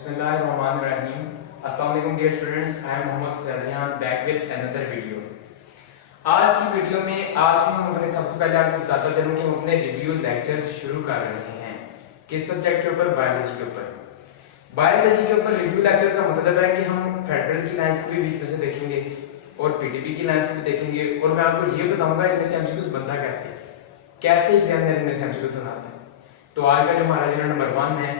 Bismillahirrahmanirrahim. Assalamualaikum dear students. I am Mohammad Sardian back with another video. आज की video में आज से हम अपने सबसे पहले आपको बताता चलूं कि हम अपने रिव्यू लेक्चर्स शुरू कर रहे हैं किस सब्जेक्ट के ऊपर, बायोलॉजी के ऊपर। बायोलॉजी के ऊपर रिव्यू लेक्चर्स का मतलब है कि हम फेडरल की लाइंस को भी बीच में से देखेंगे और पीटीपी की लाइंस को भी देखेंगे और मैं आपको ये बताऊंगा इनमें से एमसीक्यूज बनता कैसे एग्जामिनर इनमें से एमसीक्यूज बनाते हैं। तो आज का जो हमारा यूनिट नंबर 1 है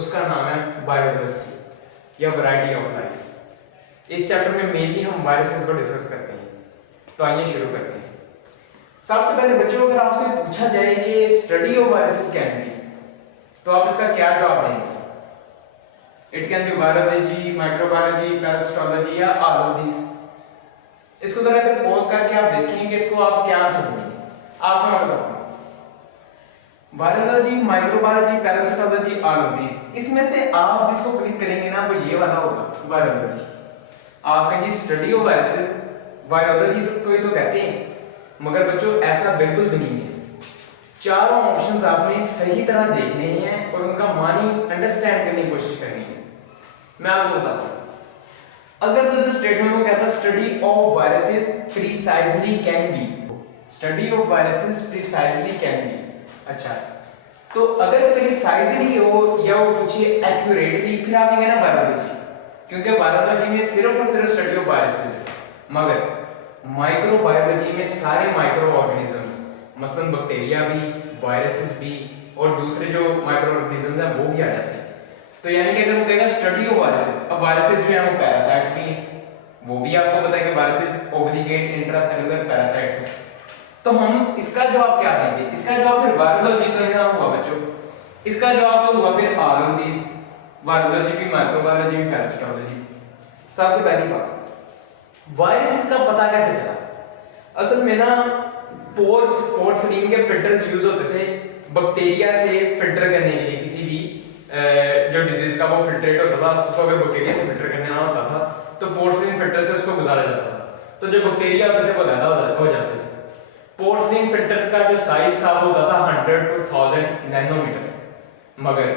उसका नाम है बायोडाइवर्सिटी या वैरायटी ऑफ लाइफ। इस चैप्टर में मेनली हम वायरसेस को डिस्कस करते हैं। तो आइए शुरू करते हैं। सबसे पहले बच्चों, अगर आपसे पूछा जाए कि study of viruses can be, तो आप इसका क्या जवाब देंगे? It can be biology, microbiology, parasitology या ऑल ऑफ दीस। इसको जरा इधर पॉज करके आप देखें कि इसको आप क्या समझेंगे। आप मैं बताऊंगा biology, microbiology, parasitology, all of these. इसमें से आप जिसको क्लिक करेंगे ना वो ये वाला होगा, बायोलॉजी। आप कहेंगे स्टडी ऑफ वायरसेस, बायोलॉजी तो कोई तो कहते हैं, मगर बच्चों ऐसा बिल्कुल भी नहीं है। चारों ऑप्शंस आपने सही तरह देखने हैं और उनका मीनिंग अंडरस्टैंड करने की कोशिश करनी है। मैं आपको बताता हूं, अगर तो स्टेटमेंट में कहता study of viruses precisely can be, study of viruses precisely can be. अच्छा, तो अगर प्रिसाइजली हो या वो पूछे एक्यूरेटली, फिर आप कहेंगे ना बायोलॉजी, क्योंकि बायोलॉजी में सिर्फ और सिर्फ स्टडी ऑफ वायरसेस है। मगर माइक्रोबायोलॉजी में सारे माइक्रो ऑर्गेनिजम्स, मसलन बैक्टीरिया भी, वायरसेस भी और दूसरे जो माइक्रो ऑर्गेनिजम्स हैं वो भी आ जाते हैं। तो यानी कि अगर वो कहेगा स्टडी ऑफ वायरसेस, अब वायरसेस जो है वो पैरासाइट्स भी हैं, वो भी आपको पता है कि वायरसेस ऑब्लिगेट इंट्रासेलुलर पैरासाइट्स हैं। तो हम इसका जवाब क्या देंगे? इसका जवाब फिर वायरोलॉजी तो नहीं ना हुआ बच्चों, इसका जवाब तो हुआ फिर ऑल ऑफ दीस, वायरोलॉजी भी, माइक्रोबायोलॉजी भी, पैरासिटोलॉजी। सबसे पहली बात, वायरसेस का पता कैसे चला? असल में ना पोर्सलीन के फिल्टर्स यूज होते थे बैक्टीरिया से फिल्टर करने के लिए। किसी भी जो डिजीज का वो फिल्ट्रेट होता था, उसको अगर बैक्टीरिया से फिल्टर करना होता था तो पोर्सलीन फिल्टर से उसको गुजारा जाता था। तो जो बैक्टीरिया होते थे वो ज्यादा हो जाते थे। पोर्सलीन फिल्टर्स का जो साइज था वो होता था 100 to 1000 नैनोमीटर। मगर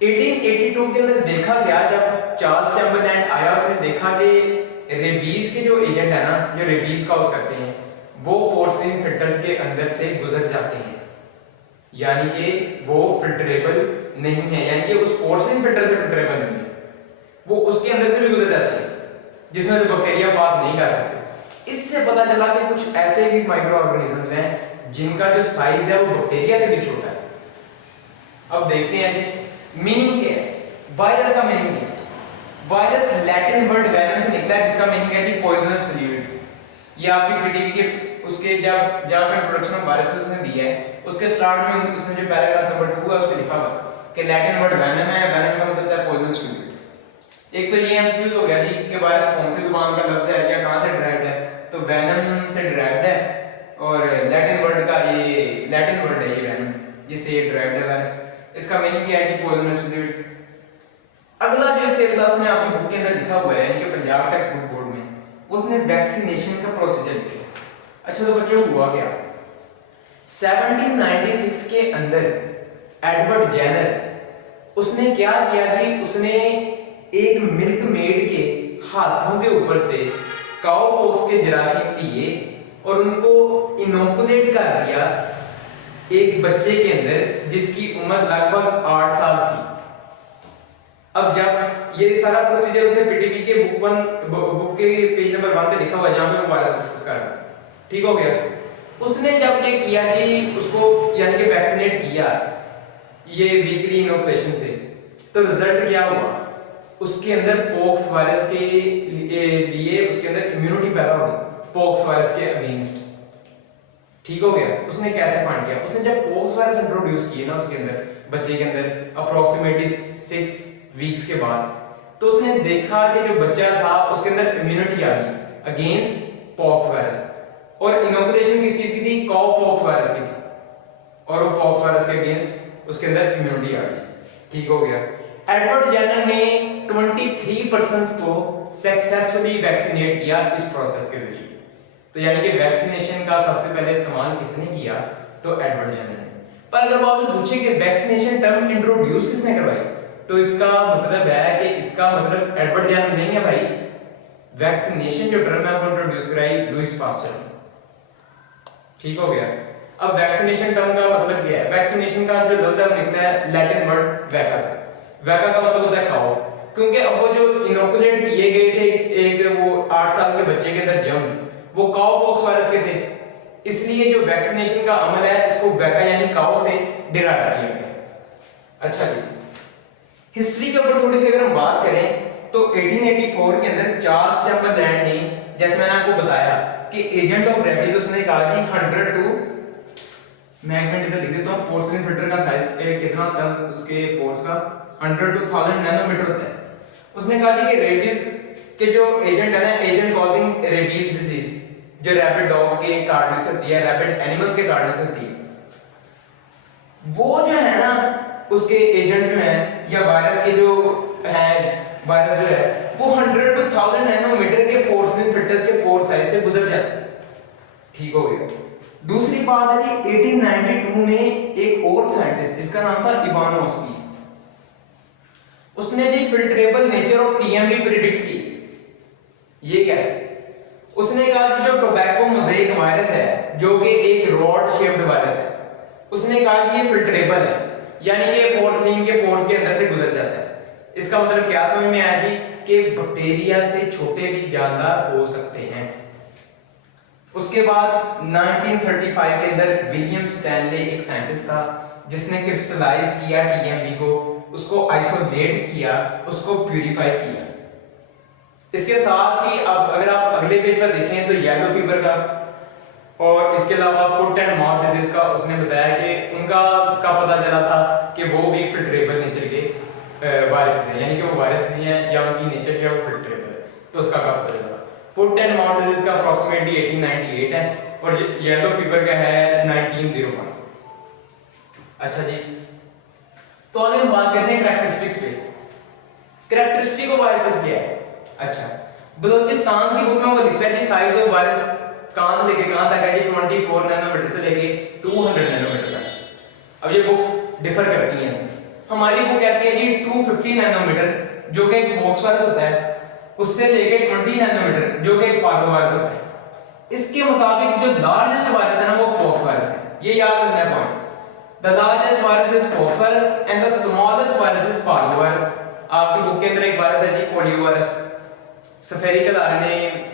1882 के अंदर देखा गया, जब चार्ल्स चैम्बरलैंड आया, उसने देखा कि रेबीज के जो एजेंट है ना, जो रेबीज कॉज करते हैं, वो पोर्सलीन फिल्टर्स के अंदर से गुजर जाते हैं, यानी कि वो फिल्टरेबल नहीं है, यानी कि उस पोर्सलीन फिल्टर से फिल्टरेबल नहीं है, वो उसके अंदर से भी गुजर जाते हैं जिसमें से बैक्टीरिया पास नहीं कर सकते। इससे पता चला कि कुछ ऐसे भी माइक्रो ऑर्गेनिजम्स हैं जिनका जो साइज है वो बैक्टीरिया से भी छोटा है। अब देखते हैं कि मीनिंग क्या है वायरस का। मीनिंग क्या है? वायरस लैटिन वर्ड वेनम से निकला है, जिसका मीनिंग है जी पॉइजनस फ्लूइड। ये आपकी पीटीवी के उसके जब जहां पे इंट्रोडक्शन ऑफ वायरसेस उसने दिया है, उसके स्टार्ट में उसने जो पैराग्राफ नंबर 2 है उस पे लिखा हुआ कि लैटिन वर्ड वेनम है, वेनम का मतलब है पॉइजनस फ्लूइड। एक तो ये एमसीक्यूज हो गया जी कि वायरस कौन सी जुबान का लफ्ज है या कहां से डिराइव्ड है, तो वेनम से डिराइव्ड है और लैटिन वर्ड का ये लैटिन वर्ड है ये वेनम, जिससे ये डिराइव्ड है वायरस। इसका मीनिंग क्या है जी पॉइजनस फ्लूइड। अगला जो सिलेबस में आपकी बुक के अंदर लिखा हुआ है, यानी कि पंजाब टेक्स्ट बुक बोर्ड में, उसने वैक्सीनेशन का प्रोसीजर लिखा। अच्छा, तो बच्चों हुआ क्या? 1796 के अंदर एडवर्ड जेनर उसने क्या किया कि उसने एक मिल्क मेड के हाथों के ऊपर से काउ पॉक्स के जरासीम लिए और उनको इनोकुलेट कर दिया एक बच्चे के अंदर जिसकी उम्र लगभग 8 साल थी। अब जब ये सारा प्रोसीजर उसने पीटीपी के बुक के पेज नंबर 1 पे लिखा हुआ है, जहां पे वो वायरस डिस्कस कर रहा है, ठीक हो गया। उसने जब ये किया कि उसको यानी कि वैक्सीनेट किया ये वीकली इनोकुलेशन से, तो रिजल्ट क्या हुआ? उसके अंदर पॉक्स वायरस के लिए उसके अंदर इम्यूनिटी पैदा हो गई पॉक्स वायरस के अगेंस्ट, ठीक हो गया। उसने कैसे फाइंड किया? उसने जब पॉक्स वायरस इंट्रोड्यूस किए ना उसके अंदर, बच्चे के अंदर अप्रोक्सीमेटली 6 वीक्स के बाद, तो उसने देखा कि जो बच्चा था उसके अंदर इम्यूनिटी आ गई अगेंस्ट पॉक्स वायरस। और इनोकुलेशन किस चीज की थी? काउ पॉक्स वायरस की थी, और वो पॉक्स वायरस के अगेंस्ट उसके अंदर इम्यूनिटी आ गई, ठीक हो गया। एडवर्ड जेनर ने 23 पर्सन्स को सक्सेसफुली वैक्सीनेट किया इस प्रोसेस के जरिए। तो यानी कि वैक्सीनेशन का सबसे पहले इस्तेमाल किसने किया? तो एडवर्ड जेनर ने। पर अगर वो आपसे पूछे कि वैक्सीनेशन टर्म इंट्रोड्यूस किसने करवाई, तो इसका मतलब है कि इसका मतलब एडवर्ड जेनर नहीं है भाई। वैक्सीनेशन जो टर्म है वो इंट्रोड्यूस कराई लुइस पास्चर ने। ठीक हो गया। अब वैक्सीनेशन टर्म का मतलब क्या है? वैक्सीनेशन का जो लफ्ज है निकला है लैटिन वर्ड वैका से। वैका का मतलब होता है काउ, क्योंकि अब वो जो इनोकुलेट किए गए थे एक वो 8 साल के बच्चे के अंदर जर्म्स, वो काउ पॉक्स वायरस के थे, इसलिए जो वैक्सीनेशन का अमल है इसको वैका यानी काउ से डिराइव किया गया। अच्छा जी, हिस्ट्री के ऊपर थोड़ी सी अगर हम बात करें तो 1884 के अंदर चार्ल्स चैम्बरलैंड ने, जैसे मैंने आपको बताया कि एजेंट ऑफ रेबीज, उसने कहा कि 100 टू, मैं एक मिनट इधर लिख देता हूं, पोर्सिलिन फिल्टर का साइज कितना होता है उसके पोर्स का, 100 टू 1000 नैनोमीटर होता है। उसने कहा कि रेबीज के जो एजेंट है ना, एजेंट कॉजिंग रेबीज डिजीज, जो रैबिट डॉग के काटने से होती है, रैबिट एनिमल्स के काटने से होती है, वो जो है ना उसके एजेंट जो है या वायरस के जो है, वायरस जो है वो 100 टू 1000 नैनोमीटर के पोर्सिलिन फिल्टर्स के पोर साइज से गुजर जाता है। ठीक हो गया। दूसरी बात है जी 1892 में एक और साइंटिस्ट जिसका नाम था इवानोव्स्की, उसने जी फिल्ट्रेबल नेचर ऑफ टीएमवी प्रिडिक्ट की। ये कैसे? उसने कहा कि जो टोबैको मोज़ेक वायरस है जो कि एक रॉड शेप्ड वायरस है, उसने कहा कि ये फिल्ट्रेबल है, यानी कि पोर्सिलिन के पोर्स के अंदर से गुजर जाता है। इसका मतलब क्या समझ में आया जी कि बैक्टीरिया से छोटे भी जानदार हो सकते हैं। उसके बाद 1935 के अंदर विलियम स्टैनले एक साइंटिस्ट था जिसने क्रिस्टलाइज किया टीएमवी को, उसको आइसोलेट किया, उसको प्यूरिफाई किया। इसके साथ ही अब अगर आप अगले पेज पर देखें तो येलो फीवर का और इसके अलावा फुट एंड माउथ डिजीज का उसने बताया कि उनका का पता चला था कि वो भी फिल्ट्रेबल नेचर के वायरस थे, यानी कि वो वायरस नहीं है या उनकी नेचर जो है वो फिल्ट्रेबल है, तो उसका का पता चला। फुट एंड माउथ डिजीज का अप्रोक्सीमेटली 1898 है और येलो फीवर का है 1901। अच्छा जी, तो आगे हम बात करते हैं करैक्टरिस्टिक्स पे। करैक्टरिस्टिक ऑफ वायरसेस क्या है? अच्छा, बलोचिस्तान की बुक में वो लिखता है कि साइज ऑफ वायरस कहां से लेके कहां तक है कि 24 नैनोमीटर से लेके 200 नैनोमीटर तक। अब ये बुक्स डिफर करती हैं इसमें। हमारी बुक कहती है जी 250 नैनोमीटर जो कि एक बॉक्स वायरस होता है, उससे लेके 20 नैनोमीटर जो कि एक पार्वो वायरस होता है। इसके मुताबिक जो लार्जेस्ट वायरस है ना वो पॉक्स वायरस है, ये याद रखना है point. The largest virus is pox virus and the smallest virus is parvo virus. आपकी बुक के अंदर एक वायरस है जी polio virus, spherical RNA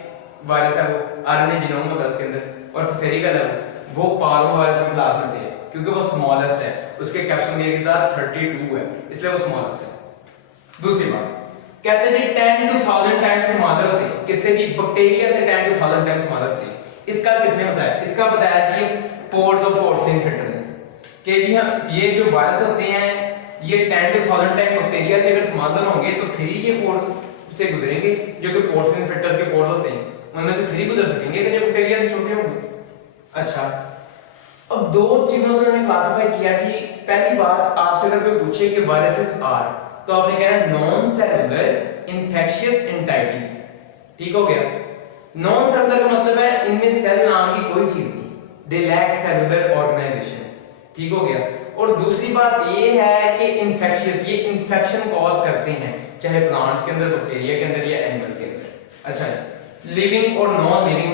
virus है, वो आरएनए जीनोम होता है उसके अंदर, और स्फेरिकल है वो पार्वो वायरस की क्लास में से है क्योंकि वो स्मॉलेस्ट है, उसके कैप्सूल एरिया 32 है, इसलिए वो स्मॉलेस्ट है। दूसरी बात कहते हैं जी 10 to 1000 टाइम्स स्मॉलर होते हैं, किससे जी? बैक्टीरिया से 10 to 1000 टाइम्स स्मॉलर होते हैं। इसका किसने बताया? इसका बताया जी पोर्स ऑफ पोर्सिलिन फिल्टर ने, कि जी हां ये जो वायरस होते हैं ये 10 to 1000 टाइम बैक्टीरिया से अगर स्मॉलर होंगे तो फिर ही ये पोर्स से गुजरेंगे, जो कि पोर्सिलिन फिल्टर्स के पोर्स होते हैं उनमें से फिर ही गुजर सकेंगे अगर ये बैक्टीरिया से छोटे होंगे। अच्छा, अब दो चीजों से मैंने क्लासिफाई किया कि पहली बात आपसे अगर कोई पूछे कि वायरसेस आर, तो आपने कहना नॉन सेलुलर इन्फेक्शियस एंटाइटीज। ठीक हो गया। नॉन सेलुलर का मतलब है इनमें सेल नाम की कोई चीज नहीं, दे लैक सेलुलर ऑर्गेनाइजेशन। ठीक हो गया। और दूसरी बात ये है कि इन्फेक्शियस, ये इन्फेक्शन कॉज करते हैं चाहे प्लांट्स के अंदर, बैक्टीरिया के अंदर या एनिमल के अंदर। अच्छा, लिविंग और नॉन लिविंग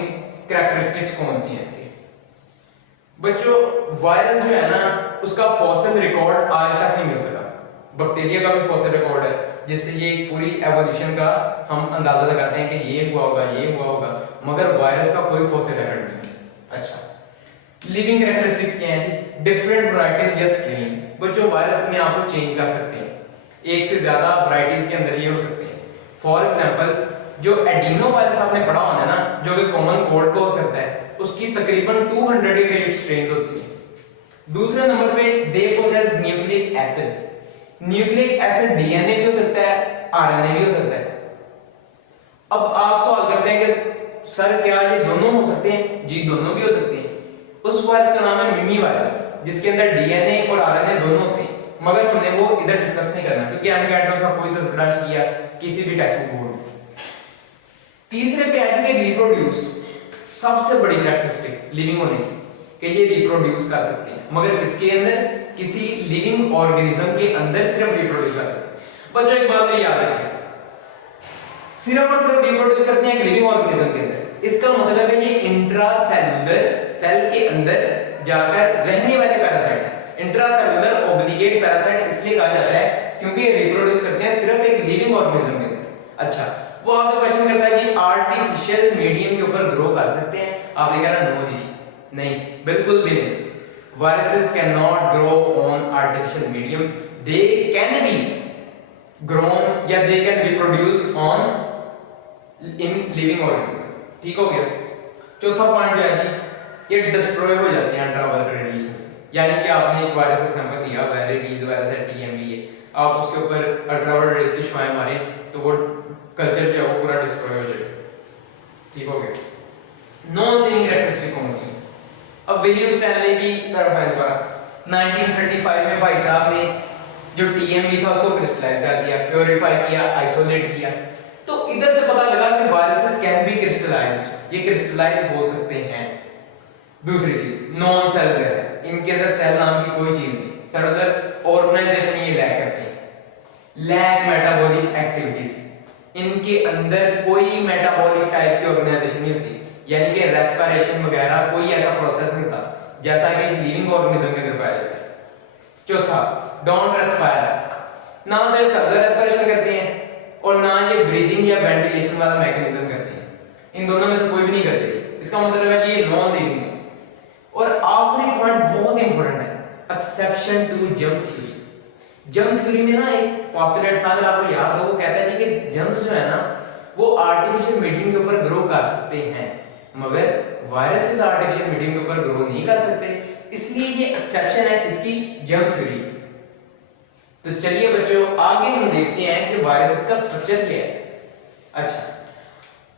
कैरेक्टरिस्टिक्स कौन सी हैं बच्चों? वायरस जो है ना उसका फॉसिल रिकॉर्ड आज तक नहीं मिल सका। बैक्टीरिया का भी फॉसिल रिकॉर्ड है जिससे ये पूरी एवोल्यूशन का हम अंदाजा लगाते हैं कि ये हुआ होगा, ये हुआ होगा, मगर वायरस का कोई फॉसिल रिकॉर्ड नहीं। अच्छा, लिविंग कैरेक्टरिस्टिक्स क्या हैं जी? डिफरेंट वैरायटीज या स्ट्रेन। बच्चों वायरस अपने आप को चेंज कर सकते हैं, एक से ज्यादा वैरायटीज के अंदर ये हो सकते हैं। फॉर एग्जांपल जो एडिनो वायरस आपने पढ़ा होना है ना, जो कि कॉमन कोल्ड कॉज करता है, उसकी तकरीबन 200 के करीब स्ट्रेन्स होती हैं। दूसरे नंबर पे they possess nucleic acid. Nucleic acid DNA भी हो सकता है, आरएनए भी हो सकता है। अब आप सवाल करते हैं कि सर क्या ये दोनों हो सकते हैं? जी दोनों भी हो सकते हैं। उस वायरस का नाम है मिमी वायरस जिसके अंदर डीएनए और आरएनए दोनों होते हैं, मगर हमने वो इधर डिस्कस नहीं करना क्योंकि एमकेटोस का कोई तज़किरा नहीं किया किसी भी टेक्स्ट बुक में। तीसरे पे आएगी रिप्रोड्यूस। सबसे बड़ी कैरेक्टरिस्टिक लिविंग होने की कि ये रिप्रोड्यूस कर सकते हैं, मगर किसके अंदर? किसी लिविंग ऑर्गेनिज्म के अंदर सिर्फ रिप्रोड्यूस कर सकते हैं। बच्चों एक बात याद रखिए, सिर्फ और सिर्फ रिप्रोड्यूस करते हैं एक लिविंग ऑर्गेनिज्म के अंदर, इसका मतलब है ये इंट्रासेलुलर सेल के अंदर जाकर रहने वाले पैरासाइट है। इंट्रासेलुलर ऑब्लिगेट पैरासाइट इसलिए कहा जाता है क्योंकि ये रिप्रोड्यूस करते हैं सिर्फ एक लिविंग ऑर्गेनिज्म के अंदर। अच्छा, वो आपसे क्वेश्चन करता है कि आर्टिफिशियल मीडियम के ऊपर ग्रो कर सकते हैं? आप ये कहना नो जी, नहीं, बिल्कुल भी नहीं। Viruses can not grow on artificial medium, they can be grown या they can reproduce on in living organism. ठीक हो गया। चौथा पॉइंट जो है जी, ये डिस्ट्रॉय हो जाते हैं अल्ट्रावायलेट रेडिएशन से। यानी कि आपने एक वायरस का सैंपल दिया, वेरिटीज वायरस है, टीएमवी है, आप उसके ऊपर अल्ट्रावायलेट रेडिएशन की शुआएं मारें तो वो कल्चर जो है वो पूरा डिस्ट्रॉय हो जाएगा। ठीक हो गया। नॉन लिविंग कैरेक्टरिस्टिक कौन सी? अब विलियम स्टैनले की तरफ है द्वारा 1935 में भाई साहब ने जो टीएमवी था उसको क्रिस्टलाइज कर दिया, प्योरीफाई किया, आइसोलेट किया। तो इधर से पता लगा कि वायरसेस कैन बी क्रिस्टलाइज्ड, ये क्रिस्टलाइज हो सकते हैं। दूसरी चीज, नॉन सेलुलर है, इनके अंदर सेल नाम की कोई चीज नहीं, सेलुलर ऑर्गेनाइजेशन ये लैक करते हैं। लैक मेटाबॉलिक एक्टिविटीज, इनके अंदर कोई मेटाबॉलिक टाइप की ऑर्गेनाइजेशन नहीं होती, यानी कि रेस्पिरेशन वगैरह कोई ऐसा प्रोसेस नहीं होता जैसा कि लिविंग ऑर्गेनिज्म के अंदर पाया जाता है। चौथा, डोंट रेस्पायर, ना तो ये सर्कुलर रेस्पिरेशन करते हैं और ना ये ब्रीदिंग या वेंटिलेशन वाला मैकेनिज्म करते हैं, इन दोनों में से कोई भी नहीं करते। इसका मतलब है कि ये नॉन लिविंग है। और आखिरी पॉइंट बहुत इंपॉर्टेंट है, exception to germ theory. Germ theory में ना एक पॉस्टुलेट था, अगर आपको याद हो, वो कहता है जी कि जर्म्स जो है ना वो आर्टिफिशियल मीडियम के ऊपर ग्रो कर सकते हैं, मगर वायरसेस आर्टिफिशियल मीडियम के ऊपर ग्रो नहीं कर सकते। इसलिए ये एक्सेप्शन है किसकी? जर्म थ्योरी की। तो चलिए बच्चों आगे हम देखते हैं कि वायरसेस का स्ट्रक्चर क्या है। अच्छा,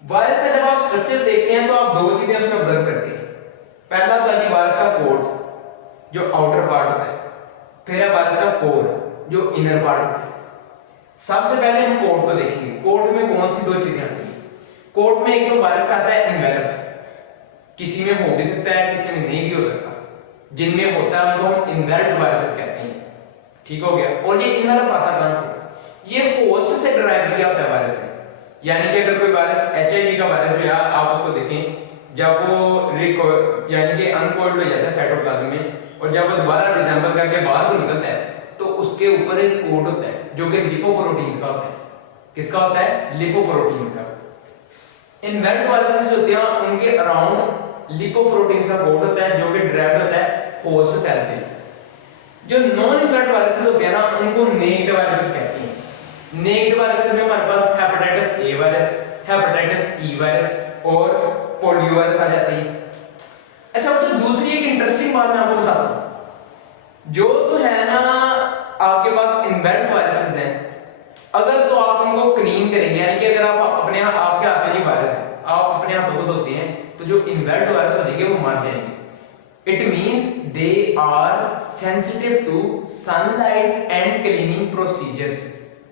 वायरस का जब आप स्ट्रक्चर देखते हैं तो आप दो चीजें उसमें ऑब्जर्व करते हैं। पहला तो है वायरस का कोट जो आउटर पार्ट होता है, फिर है वायरस का कोर जो इनर पार्ट होता है। सबसे पहले हम कोट को देखेंगे। कोट में कौन सी दो चीजें आती हैं? कोट में एक तो वायरस का आता है एनवेलप, किसी में हो भी सकता है किसी में नहीं भी हो सकता, जिनमें होता है उनको हम इनवेलप्ड वायरसेस कहते हैं। ठीक हो गया। और ये इनवेलप आता कहां से? ये होस्ट से डिराइव किया होता है वायरस ने। यानी कि अगर कोई वायरस एचआईवी का वायरस जो है आप उसको देखें, जब वो यानी कि अनकोल्ड हो जाता है साइटोप्लाज्म में, और जब वो दोबारा रिसेंबल करके बाहर को निकलता है तो उसके ऊपर एक कोट होता है जो कि लिपोप्रोटीन्स का होता है। किसका होता है? लिपोप्रोटीन्स का। इनवेल्ड वायरसेस जो होते हैं उनके अराउंड लिपोप्रोटीन्स का कोट होता है जो कि डिराइव होता है होस्ट सेल से। जो नॉन इनवेल्ड वायरसेस होते हैं ना उनको नेक्ड वायरसेस कहते हैं। नेक्ड वायरसेस में हमारे पास hepatitis A virus, hepatitis E virus और पोलियो वायरस आ जाते हैं। अच्छा, तो दूसरी एक इंटरेस्टिंग बात मैं आपको बताता हूं, जो तो है ना आपके पास इनवेल्ड वायरसेस हैं, अगर तो आप उनको क्लीन करेंगे, यानी कि अगर आप अपने आपके हाथ में जो वायरस है आप अपने हाथों को धोते हैं तो जो इनवेल्ड वायरस हो जाएंगे वो मर जाएंगे। It means they are sensitive to sunlight and cleaning procedures,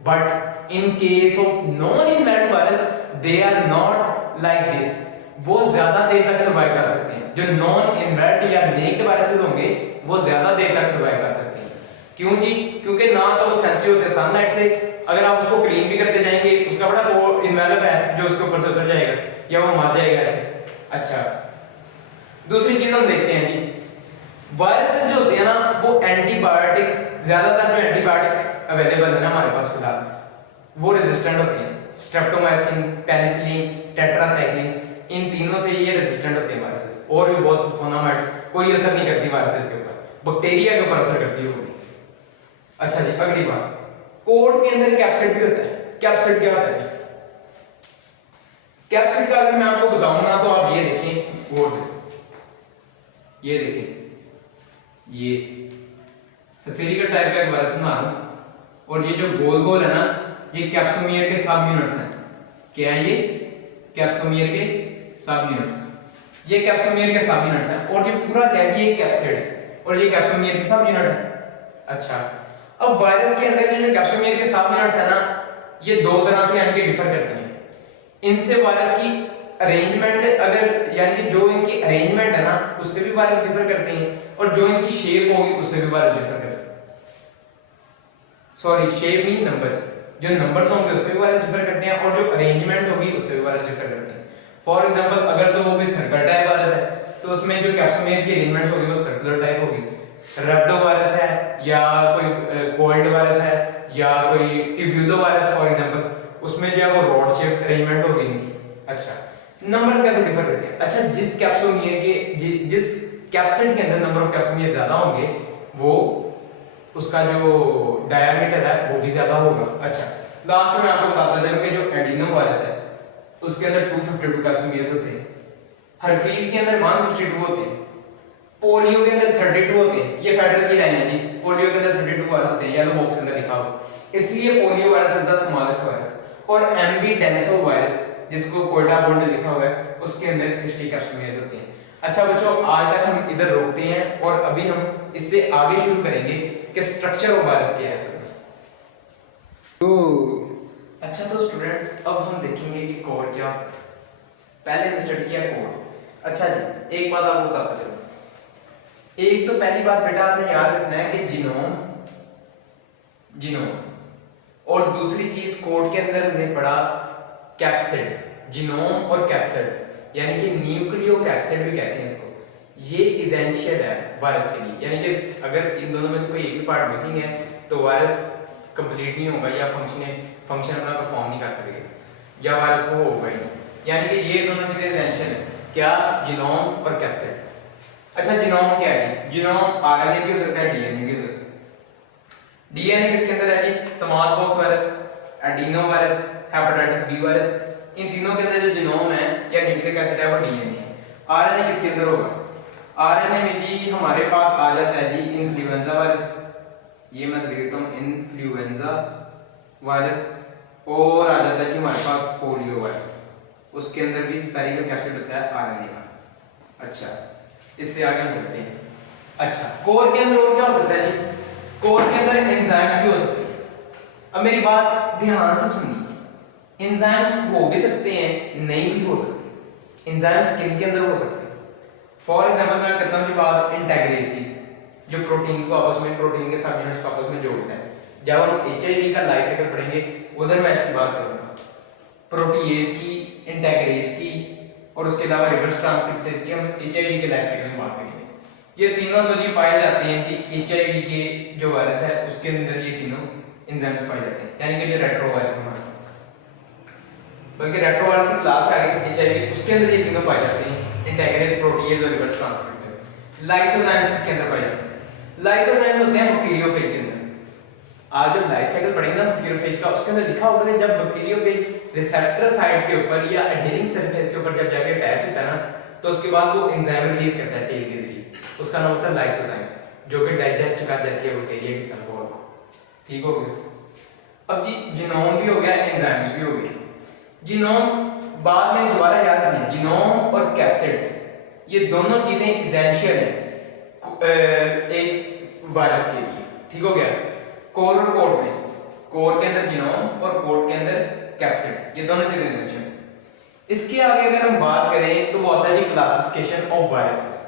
but in case of non enveloped virus they are not like this, वो ज्यादा देर तक सर्वाइव कर सकते हैं। जो नॉन इनवेल्ड या नेक्ड वायरसेस होंगे वो ज्यादा देर तक सर्वाइव कर सकते हैं। क्यों जी? क्योंकि ना तो वो सेंसिटिव होते हैं सनलाइट से, अगर आप उसको क्लीन भी करते जाएंगे उसका बड़ा वो इनवेलप है जो उसके ऊपर से उतर जाएगा या वो मर जाएगा ऐसे। अच्छा, दूसरी चीज हम देखते हैं जी, वायरसेस जो होते हैं ना वो एंटीबायोटिक्स, ज्यादातर जो एंटीबायोटिक्स अवेलेबल है ना हमारे पास फिलहाल वो रेजिस्टेंट होते हैं। स्ट्रेप्टोमाइसिन, पेनिसिलिन, टेट्रासाइक्लिन, इन तीनों से ये रेजिस्टेंट होते हैं वायरसेस। और भी बहुत फोनामाइड्स कोई असर नहीं करती वायरसेस के ऊपर, बैक्टीरिया के ऊपर असर करती है वो। अच्छा जी, अगली बात, कोट के अंदर कैप्सिड भी होता है। कैप्सिड क्या होता है? कैप्सिड का अगर मैं आपको बताऊंगा तो आप ये देखें गौर से, ये देखें, ये सफेरिकल टाइप का एक वायरस बना रहा हूं और ये जो गोल गोल है ना ये कैप्सोमियर के सब यूनिट्स हैं। क्या है ये? कैप्सोमियर के सब यूनिट्स। ये कैप्सोमियर के सब यूनिट्स हैं और ये पूरा क्या है? ये कैप्सिड है और ये कैप्सोमियर के सब यूनिट है। अच्छा, अब वायरस के अंदर जो कैप्सोमियर के सब यूनिट्स है ना ये दो तरह से यानी कि डिफर करते हैं। इनसे वायरस की अरेंजमेंट, अगर यानी कि जो इनकी अरेंजमेंट है ना उससे भी वायरस डिफर करते हैं, और जो इनकी शेप होगी उससे भी वायरस डिफर करते हैं। सॉरी, शेप मीन नंबर्स, जो नंबर्स होंगे उससे भी वायरस डिफर करते हैं और जो अरेंजमेंट होगी उससे भी वायरस डिफर करते हैं। फॉर एग्जांपल अगर तो वो कोई सर्कल टाइप वायरस है तो उसमें जो कैप्सोमेयर की अरेंजमेंट होगी वो सर्कुलर टाइप होगी। रेप्टो वायरस है या कोई कोल्ड वायरस है या कोई ट्यूब्यूलो वायरस फॉर एग्जांपल, उसमें जो है वो रॉड शेप अरेंजमेंट होगी इनकी। अच्छा, नंबर्स कैसे डिफर करते हैं? अच्छा, जिस कैप्सोमेयर के जिस कैप्सिड के अंदर नंबर ऑफ कैप्सोमेयर ज्यादा होंगे वो उसका जो डायमीटर है वो भी ज्यादा होगा। अच्छा, लास्ट में आपको बताता चलूं कि जो एडिनो वायरस है उसके अंदर 252 कैप्सोमेयर होते हैं, हर्पीज के अंदर 162 होते हैं, पोलियो के अंदर 32 होते हैं। ये फेडरल की लाइन है जी, पोलियो के अंदर 32 वायरस होते हैं, येलो बॉक्स के अंदर लिखा हुआ, इसलिए polio virus is the smallest virus. और एमबी डेंसो वायरस जिसको कोटा बोर्ड में लिखा हुआ है उसके अंदर 60 कैप्सोमेयर होते हैं। अच्छा बच्चों, आज तक हम इधर रोकते हैं और अभी हम इससे आगे शुरू करेंगे कि स्ट्रक्चर ऑफ वायरस क्या है सब। तो अच्छा, तो स्टूडेंट्स अब हम देखेंगे कि कोर क्या होता है। पहले हमने स्टडी किया कोर। अच्छा जी, एक बात आपको बताता चलूं, एक तो पहली बात बेटा आपने याद रखना है कि जीनोम और दूसरी चीज कोड के अंदर हमने पढ़ा कैप्सिड, जीनोम और कैप्सिड यानी कि न्यूक्लियो कैप्सिड भी कहते हैं इसको। ये एसेंशियल है वायरस के लिए, यानी कि अगर इन दोनों में से कोई एक भी पार्ट मिसिंग है तो वायरस कंप्लीट नहीं होगा या फंक्शन अपना परफॉर्म नहीं कर सकेगा या वायरस वो होगा ही नहीं। यानी कि ये दोनों चीजें एसेंशियल है, क्या? जीनोम और कैप्सिड। अच्छा, जीनोम क्या है? जीनोम आरएनए भी हो सकता है, डीएनए भी हो सकता है। डीएनए किसके अंदर है जी? Small pox virus, adeno virus, hepatitis B virus, इन तीनों के अंदर जो जीनोम है या न्यूक्लिक एसिड है वो डीएनए है। आरएनए किसके अंदर होगा? आरएनए में जी हमारे पास आ जाता है जी इन्फ्लुएंजा वायरस, ये मैं लिख देता हूं इन्फ्लुएंजा वायरस, और आ जाता है जी हमारे पास पोलियो वायरस, उसके अंदर भी स्फेरिकल कैप्सिड होता है आरएनए का। अच्छा, इससे आगे हम चलते हैं। अच्छा, कोर के अंदर और क्या हो सकता है जी? कोर के अंदर एंजाइम्स भी हो सकते हैं। अब मेरी बात ध्यान से सुनिए, एंजाइम्स हो भी सकते हैं, नहीं भी हो सकते। एंजाइम्स किन के अंदर हो सकते हैं? फॉर एग्जांपल मैं करता हूं जी बात इंटेग्रेज की, जो प्रोटीन को आपस में, प्रोटीन के सब यूनिट्स को आपस में जोड़ता है। जब हम एचआईवी का लाइफ साइकिल पढ़ेंगे उधर मैं इसकी बात करूंगा, प्रोटीएज की, इंटेग्रेज की और उसके अलावा रिवर्स ट्रांसक्रिप्टेज की हम एचआईवी के लाइफ साइकिल में बात करेंगे। ये तीनों तो जी पाए जाते हैं जी एचआईवी के जो वायरस है उसके अंदर, ये तीनों एंजाइम्स पाए जाते हैं, यानी कि जो रेट्रोवायरस हमारे पास, बल्कि रेट्रोवायरस की क्लास आ गई एचआईवी, उसके अंदर ये तीनों पाए जाते हैं, इंटेग्रेज, प्रोटीएज और रिवर्स ट्रांसक्रिप्टेज। लाइसोजाइम्स किसके अंदर पाए जाते हैं? लाइसोजाइम्स होते हैं बैक्टीरियोफेज के अंदर। आज जब लाइफ साइकिल पढ़ेंगे ना बैक्टीरियोफेज का, उसके अंदर लिखा होगा कि जब बैक्टीरियोफेज रिसेप्टर साइट के ऊपर या एडहेरिंग सरफेस के ऊपर जब जाके अटैच होता है ना, तो उसके बाद वो एंजाइम रिलीज करता है टेल के जरिए, उसका नाम होता है लाइसोजाइम, जो कि डाइजेस्ट कर जाती है बैक्टीरिया की सेल वॉल को। ठीक हो गया? अब जी जीनोम भी हो गया, एंजाइम्स भी हो गए। जीनोम बाद में दोबारा याद रखना, जीनोम और कैप्सिड ये दोनों चीजें एसेंशियल है एक वायरस के लिए। ठीक हो गया? कोर और कोड में, कोर के अंदर जीनोम और कोड के अंदर कैप्सिड, ये दोनों चीजें एसेंशियल है। इसके आगे अगर हम बात करें तो वो आता है जी classification of viruses.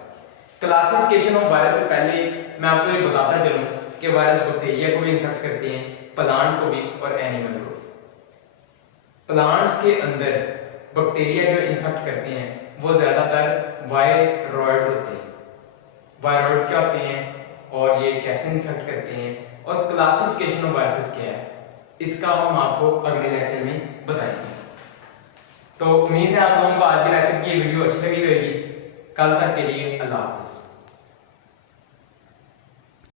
Classification of virus से पहले मैं आपको ये बताता चलूं कि वायरस बैक्टीरिया को भी इन्फेक्ट करते हैं, प्लांट को भी और एनिमल को। प्लांट्स के अंदर बैक्टीरिया जो इन्फेक्ट करते हैं वो ज्यादातर वायरॉइड्स होते हैं। वायरॉइड्स क्या होते हैं और ये कैसे इन्फेक्ट करते हैं और क्लासिफिकेशन ऑफ वायरसेस क्या है, इसका हम आपको अगले लेक्चर में बताएंगे। तो उम्मीद है आप लोगों को आज के लेक्चर की वीडियो अच्छी लगी होगी। कल तक के लिए अल्लाह हाफिज़।